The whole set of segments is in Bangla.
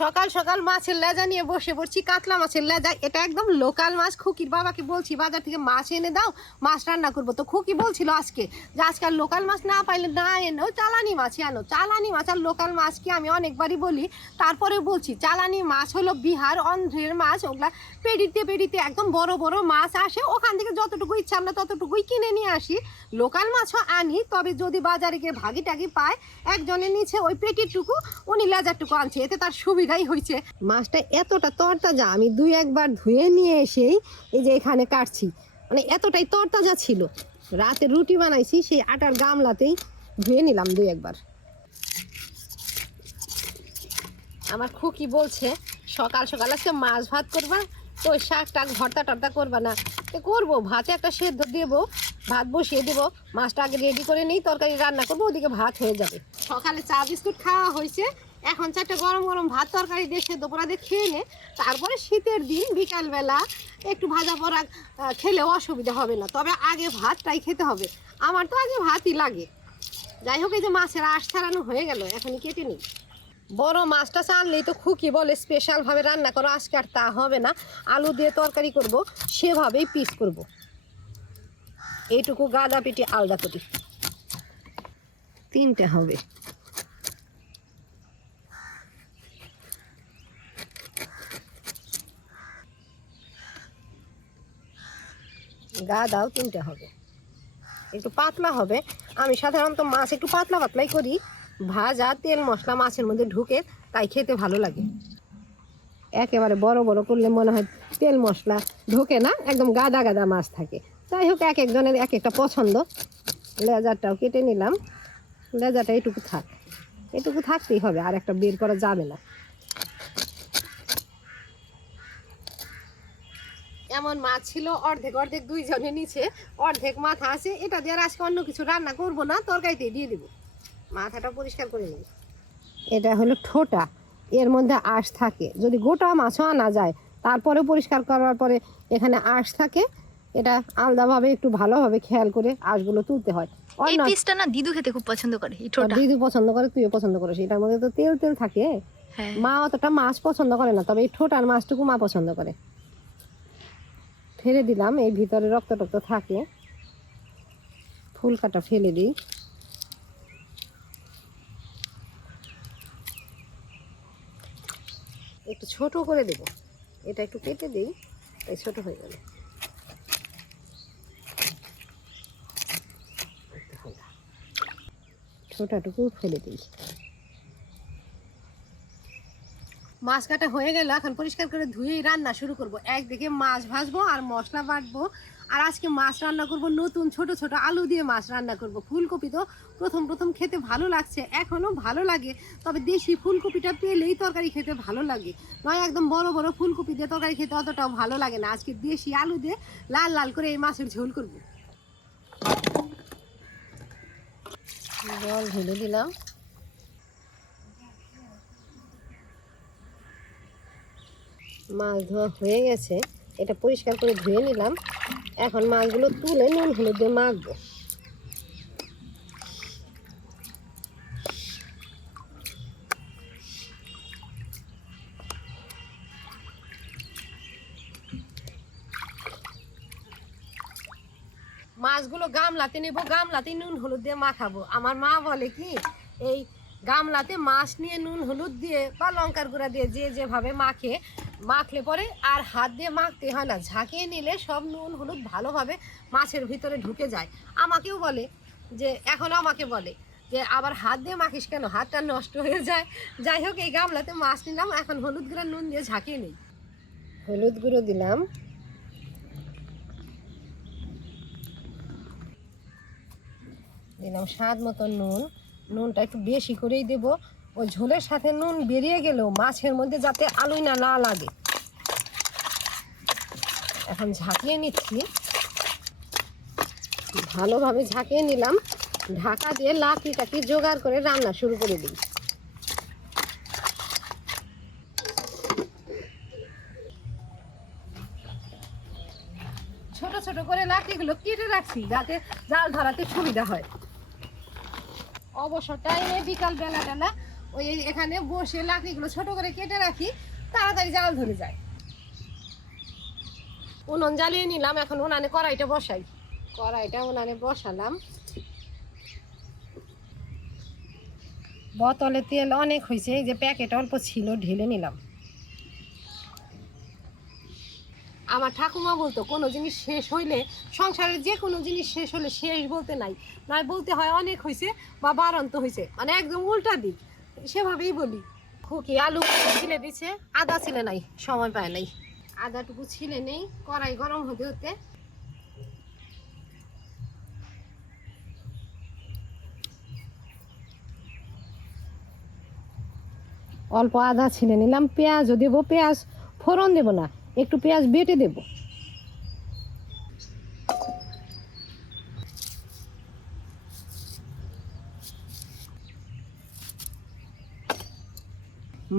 সকাল সকাল মাছের লেজা নিয়ে বসে পড়ছি, কাতলা মাছের লেজা। এটা একদম লোকাল মাছ। খুকির বাবাকে বলছি বাজার থেকে মাছ এনে দাও, মাছ রান্না করবো। তো খুকি বলছিল আজকে যে আজকাল লোকাল মাছ না পাইলে না এনেও চালানি মাছই আনো। চালানি মাছ আর লোকাল মাছ কি আমি অনেকবারই বলি, তারপরে বলছি চালানি মাছ হলো বিহার অন্ধ্রের মাছ। ওগুলা পেডিতে পেডিতে একদম বড় বড় মাছ আসে, ওখান থেকে যতটুকু ইচ্ছা আমরা ততটুকুই কিনে নিয়ে আসি। লোকাল মাছও আনি, তবে যদি বাজারে গিয়ে ভাগি টাগি পায়, একজনের নিচে ওই পেটিরটুকু উনি লেজারটুকু আনছে, এতে তার সুবিধাই হয়েছে। মাছটা এতটা তরতাজা, আমি দুই একবার ধুয়ে নিয়ে এসেই এই যে এখানে কাটছি, মানে এতটাই তরতাজা ছিল। রাতে রুটি বানাইছি, সেই আটার গামলাতেই ধুয়ে নিলাম দুই একবার। আমার খুকি বলছে সকাল সকাল আজকে মাছ ভাত করবা, তো ওই শাক টাক ভর্তা টর্তা করবা না? তো করবো, ভাতে একটা সেদ্ধ দেবো, ভাত বসিয়ে দেবো, মাছটা আগে রেডি করে নিই, তরকারি রান্না করবো, ওদিকে ভাত হয়ে যাবে। সকালে চা বিস্কুট খাওয়া হয়েছে, এখন চারটে গরম গরম ভাত তরকারি দিয়ে সেদ্ধ পোড়া দিয়ে খেয়ে নে। তারপরে শীতের দিন বিকালবেলা একটু ভাজা পোড়া খেলেও অসুবিধা হবে না, তবে আগে ভাতটাই খেতে হবে। আমার তো আগে ভাতই লাগে। যাই হোক, এই যে মাছের আঁশ ছাড়ানো হয়ে গেল, এখনই কেটে নিই। বড় মাছটা আনলেই তো খুকি বলে স্পেশালভাবে রান্না করো, আজকে আর তা হবে না, আলু দিয়ে তরকারি করব, সেভাবেই পিস করব। এইটুকু গাদা পিটি আলাদা করি, তিনটে হবে। গাদাও তিনটে হবে, একটু পাতলা হবে। আমি সাধারণত মাছ একটু পাতলা পাতলাই করি, ভাজা তেল মশলা মাছের মধ্যে ঢুকে, তাই খেতে ভালো লাগে। একেবারে বড় বড় করলে মনে হয় তেল মশলা ঢোকে না, একদম গাদা গাদা মাছ থাকে। যাই হোক, এক একজনের এক একটা পছন্দ। লেজারটাও কেটে নিলাম, লেজারটা এটুকু থাক, এটুকু থাকতেই হবে, আর একটা বের করা যাবে না। এমন মাছ ছিল অর্ধেক অর্ধেক, দুইজনে নিচে, অর্ধেক মাথা আছে। এটা দিয়ে আর আজকে অন্য কিছু রান্না করবো না, তরকারিতে দিয়ে দেবো। মাথাটা পরিষ্কার করে নিই। এটা হলো ঠোঁটা, এর মধ্যে আঁশ থাকে। যদি গোটা মাছও আনা যায়, তারপরে পরিষ্কার করার পরে এখানে আঁশ থাকে, এটা আলাদাভাবে একটু ভালোভাবে খেয়াল করে আঁশগুলো তুলতে হয়। এই পিসটা না দিদু খেতে খুব পছন্দ করে, এই ঠোঁটা। দিদু পছন্দ করে, তুইও পছন্দ করিস। এটার মধ্যে তো তেল তেল থাকে। হ্যাঁ। মা অতটা মাছ পছন্দ করে না, তবে এই ঠোঁটার মাছটুকু মা পছন্দ করে। ফেলে দিলাম, এই ভিতরে রক্ত টক্ত থাকে, ফুল কাটা ফেলে দিই। একটু ছোট করে দেব, এটা একটু কেটে দিই, তাই ছোট হয়ে গেল। ছোটাটুকু ফেলে দিই। মাছ কাটা হয়ে গেল, এখন পরিষ্কার করে ধুয়েই রান্না শুরু করব। একদিকে মাছ ভাজবো আর মশলা বাটবো। আর আজকে মাছ রান্না করব নতুন ছোট ছোট আলু দিয়ে মাছ রান্না করব। ফুলকপি তো প্রথম প্রথম খেতে ভালো লাগছে, এখনও ভালো লাগে, তবে দেশি ফুলকপিটা পেলেই তরকারি খেতে ভালো লাগে। নয় একদম বড় বড় ফুলকপি দিয়ে তরকারি খেতে অতটাও ভালো লাগে না। আজকে দেশি আলু দিয়ে লাল লাল করে এই মাছের ঝোল করব। জল ঢেলে দিলাম। মাছ ধোয়া হয়ে গেছে, এটা পরিষ্কার করে ধুয়ে নিলাম। এখন মাছগুলো তুলে নুন হলুদ দিয়ে মাখবো। মাছগুলো গামলাতে নেব, গামলাতে নুন হলুদ দিয়ে মাখাবো। আমার মা বলে কি, এই গামলাতে মাছ নিয়ে নুন হলুদ দিয়ে বা লঙ্কার গুঁড়া দিয়ে যে যেভাবে মাখলে পরে আর হাত দিয়ে মাখতে হয় না, ঝাঁকিয়ে নিলে সব নুন হলুদ ভালোভাবে মাছের ভিতরে ঢুকে যায়। আমাকেও বলে যে, এখন আমাকে বলে যে আবার হাত দিয়ে মাখিস কেন, হাতটা নষ্ট হয়ে যায়। যাই হোক, এই গামলাতে মাছ নিলাম, এখন হলুদ গুঁড়া নুন দিয়ে ঝাঁকিয়ে নিই। হলুদ গুঁড়ো দিলাম, দিলাম স্বাদ মতো নুন। নুনটা একটু বেশি করেই দেব, ওই ঝোলের সাথে নুন বেরিয়ে গেলেও মাছের মধ্যে যাতে আলুই না লাগে। এখন ঝাঁকিয়ে নিচ্ছি, ভালোভাবে ঝাঁকিয়ে নিলাম। ঢাকা দিয়ে লাকড়িটাকে জোগাড় করে রান্না শুরু করে দিই। ছোট ছোট করে লাকড়িগুলো কেটে রাখছি যাতে জাল ধরাতে সুবিধা হয়। অবসর টাইমে বিকাল বেলাটা না ওই এখানে বসে লাকড়িগুলো ছোট করে কেটে রাখি, তাড়াতাড়ি জাল ধরে যায়। উনুন জ্বালিয়ে নিলাম, এখন উনানে কড়াইটা বসাই। কড়াইটা উনানে বসালাম। বোতলে তেল অনেক হয়েছে, এই যে প্যাকেট অল্প ছিল ঢেলে নিলাম। আমার ঠাকুমা বলতো কোনো জিনিস শেষ হইলে, সংসারের যে কোনো জিনিস শেষ হলে শেষ বলতে নাই, নয় বলতে হয় অনেক হয়েছে বা বাড়ন্ত হয়েছে, মানে একদম উল্টা দিক, সেভাবেই বলি। খুকি আলু ছিলে দিছে, আদা ছিলে নাই, সময় পায় নাই। আদাটুকু ছিলে নেই, কড়াই গরম হতে হতে। অল্প আদা ছিলে নিলাম, পেঁয়াজও দেবো, পেঁয়াজ ফোড়ন দেবো না, একটু পেঁয়াজ বেটে দেবো।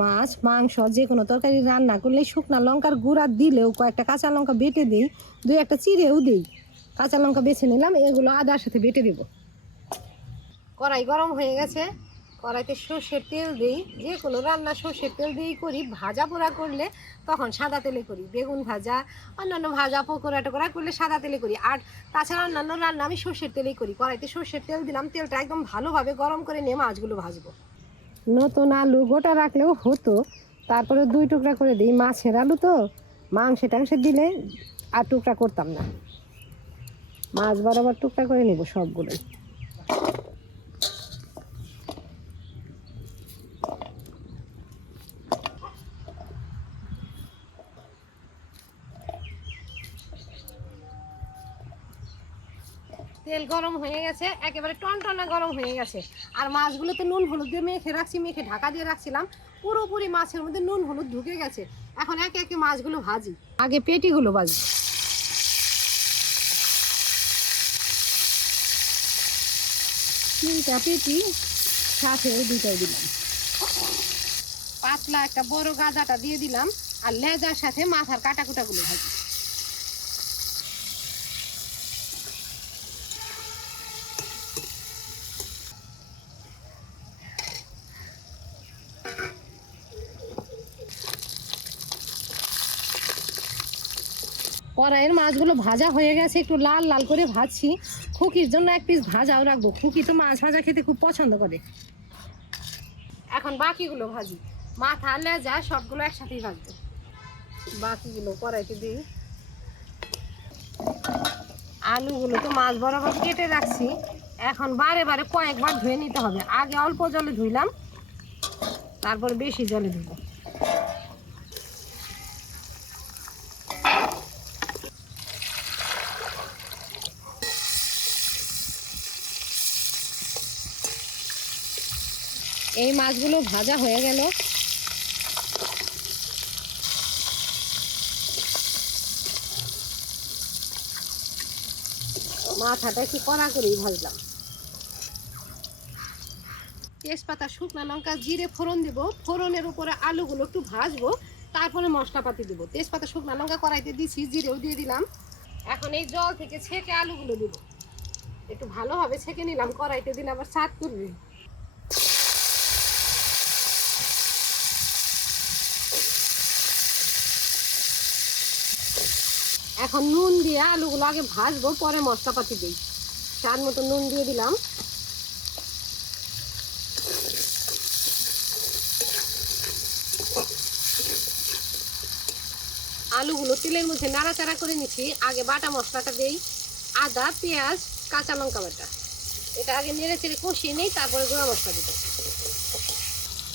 মাছ মাংস যে কোনো তরকারি রান্না করলে শুকনা লঙ্কার গুঁড়া দিলেও কয়েকটা কাঁচা লঙ্কা বেটে দিই, দুই একটা চিড়েও দিই। কাঁচা লঙ্কা বেছে নিলাম, এগুলো আদার সাথে বেটে দেবো। কড়াই গরম হয়ে গেছে, কড়াইতে সর্ষের তেল দিই। যে কোনো রান্না সর্ষের তেল দিয়েই করি, ভাজা পোড়া করলে তখন সাদা তেলে করি। বেগুন ভাজা, অন্যান্য ভাজা পকোড়া টোকরা করলে সাদা তেলে করি, আর তাছাড়া অন্যান্য রান্না আমি সর্ষের তেলেই করি। কড়াইতে সর্ষের তেল দিলাম, তেলটা একদম ভালোভাবে গরম করে নিয়ে মাছগুলো ভাজবো। নতুন আলু গোটা রাখলেও হতো, তারপরে দুই টুকরা করে দিই। মাছের আলু তো, মাংসে টাংসে দিলে আর টুকরা করতাম না, মাছ বরাবর টুকরা করে নেব সবগুলোই। তেল গরম হয়ে গেছে, একেবারে টনটনা গরম হয়ে গেছে। আর মাছগুলোতে নুন হলুদ দিয়ে মেখে রাখছি, মেখে ঢাকা দিয়ে রাখছিলাম, পুরোপুরি মাছের মধ্যে নুন হলুদ ঢুকে গেছে। এখন একে একে মাছগুলো ভাজি। আগে পেটিগুলো ভাজি। তিনটা পেটি সাথে দুটাই দিলাম। পাতলা একটা বড় গাদাটা দিয়ে দিলাম, আর লেজার সাথে মাথার কাটা কুটাগুলো ভাজি। কড়াইয়ের মাছগুলো ভাজা হয়ে গেছে, একটু লাল লাল করে ভাজছি। খুকির জন্য এক পিস ভাজাও রাখবো, খুকি তো মাছ ভাজা খেতে খুব পছন্দ করে। এখন বাকিগুলো ভাজি, মাথা লেজা সবগুলো একসাথেই ভাজবো। বাকিগুলো কড়াইতে দিই। আলুগুলো তো মাছ বরাবর কেটে রাখছি, এখন বারে বারে কয়েকবার ধুয়ে নিতে হবে। আগে অল্প জলে ধুইলাম, তারপর বেশি জলে ধুবো। এই মাছগুলো ভাজা হয়ে গেল। মাথাটা একটু কড়া করেই ভাজলাম। তেজপাতা, শুকনো লঙ্কা, জিরে ফোড়ন দেবো। ফোড়নের উপরে আলুগুলো একটু ভাজবো, তারপরে মশলাপাতি দেবো। তেজপাতা শুকনো লঙ্কা কড়াইতে দিছি, জিরেও দিয়ে দিলাম। এখন এই জল থেকে ছেঁকে আলুগুলো দেবো, একটু ভালোভাবে ছেঁকে নিলাম। কড়াইতে দিলে আবার স্বাদ করবে। এখন নুন দিয়ে আলুগুলো আগে ভাজবো, পরে মশলাপাতি দিই। স্বাদ মতো নুন দিয়ে দিলাম। আলুগুলো তেলের মধ্যে নাড়াচাড়া করে নিচ্ছি। আগে বাটা মশলাটা দেই, আদা, পেঁয়াজ, কাঁচা লঙ্কা বাটা। এটা আগে নেড়ে চেড়ে কষিয়ে নেই, তারপরে গুঁড়া মশলা দিব।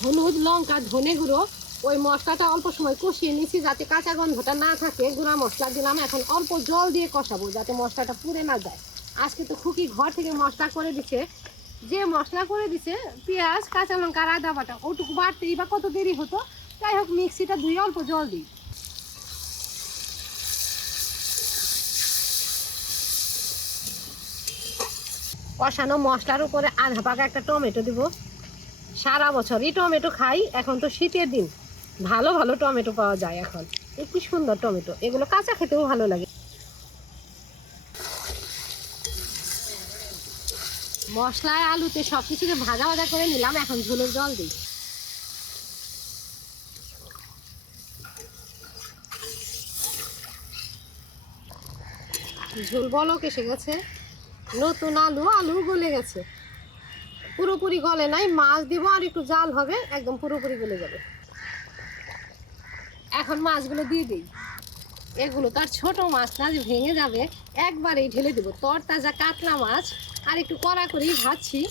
হলুদ, লঙ্কা, ধনে গুঁড়ো, ওই মশলাটা অল্প সময় কষিয়ে নিচ্ছি যাতে কাঁচা গন্ধটা না থাকে। গুঁড়া মশলা দিলাম, এখন অল্প জল দিয়ে কষাবো যাতে মশলাটা পুড়ে না যায়। আজকে তো খুকি ঘর থেকে মশলা করে দিছে, যে মশলা করে দিছে পেঁয়াজ, কাঁচা লঙ্কা আর আদা বাটা, ওটুকু বাড়তেই বা কত দেরি হতো। যাই হোক, মিক্সিটা ধুয়ে অল্প জল দিই। কষানো মশলার উপরে আধা পাকা একটা টমেটো দিব। সারা বছরই টমেটো খাই, এখন তো শীতের দিন, ভালো ভালো টমেটো পাওয়া যায় এখন। কি সুন্দর টমেটো, এগুলো কাঁচা খেতেও ভালো লাগে। মশলায় আলুতে সব কিছুকে ভাজা ভাজা করে নিলাম, এখন ঝোলের জল দিই। ঝোল বলক এসে গেছে, নতুন আলু গলে গেছে, পুরোপুরি গলে নাই। মাছ দিব আর একটু জাল হবে, একদম পুরোপুরি গলে যাবে। এখন মাছগুলো দিয়ে দিই। এগুলো তো আর ছোট মাছ না যে ভেঙে যাবে, একবারেই ঢেলে দেবো। তরতাজা কাতলা মাছ আর একটু কড়া করেই ভাজছি।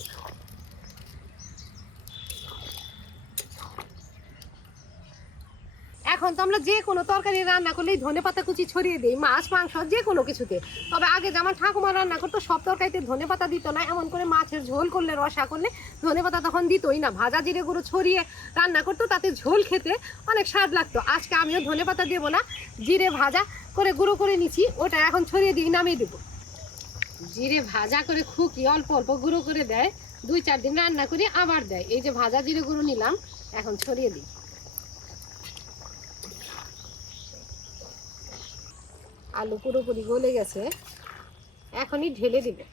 এখন তো আমরা যে কোনো তরকারি রান্না করলেই ধনেপাতা কুচি ছড়িয়ে দিই, মাছ মাংস যে কোনো কিছুতে। তবে আগে যেমন ঠাকুমা রান্না করতো সব তরকারিতে ধনেপাতা দিত না, এমন করে মাছের ঝোল করলে, রসা করলে ধনেপাতা তখন দিতই না। ভাজা জিরে গুঁড়ো ছড়িয়ে রান্না করতো, তাতে ঝোল খেতে অনেক স্বাদ লাগতো। আজকে আমিও ধনেপাতা দেবো না, জিরে ভাজা করে গুঁড়ো করে নিচ্ছি, ওটা এখন ছড়িয়ে দিয়ে নামিয়ে দেবো। জিরে ভাজা করে খুকি অল্প অল্প গুঁড়ো করে দেয়, 2-4 দিন রান্না করি আবার দেয়। এই যে ভাজা জিরে গুঁড়ো নিলাম, এখন ছড়িয়ে দিই। আলু পুরোপুরি গলে গেছে, এখনই ঢেলে দিবে।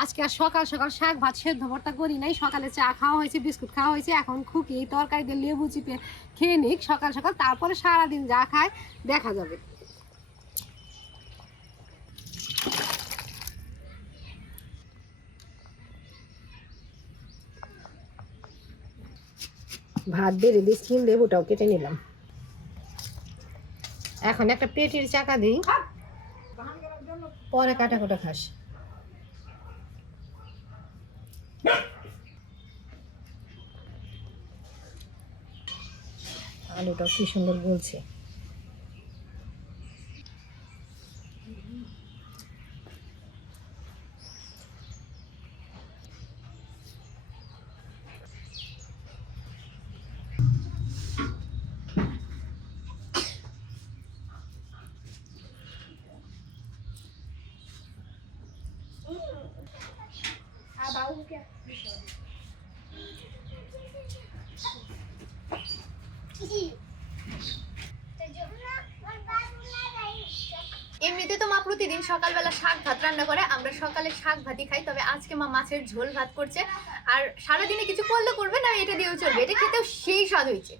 আজকে আর সকাল সকাল শাক ভাত সেদ্ধ ভর্তা করি নাই, সকালে চা খাওয়া হয়েছে, বিস্কুট খাওয়া হয়েছে। এখন খুকি এই তরকারি দিয়ে লেবু চিপে খেয়ে নিক সকাল সকাল, তারপরে সারাদিন যা খায় দেখা যাবে। ভাত বেড়ে দিয়ে স্টিম লেবুটাও কেটে নিলাম। এখন একটা পেটির চাকা দিই, পরে কাটা কোটা খাস। আলুটা কি সুন্দর গলছে। এমনিতে তো মা প্রতিদিন সকালবেলা শাক ভাত রান্না করে, আমরা সকালে শাক ভাতই খাই। তবে আজকে মা মাছের ঝোল ভাত করছে, আর সারাদিনে কিছু করলে করবে না, এটা দিয়েও চলবে। এটা খেতেও সেই স্বাদ হয়েছে।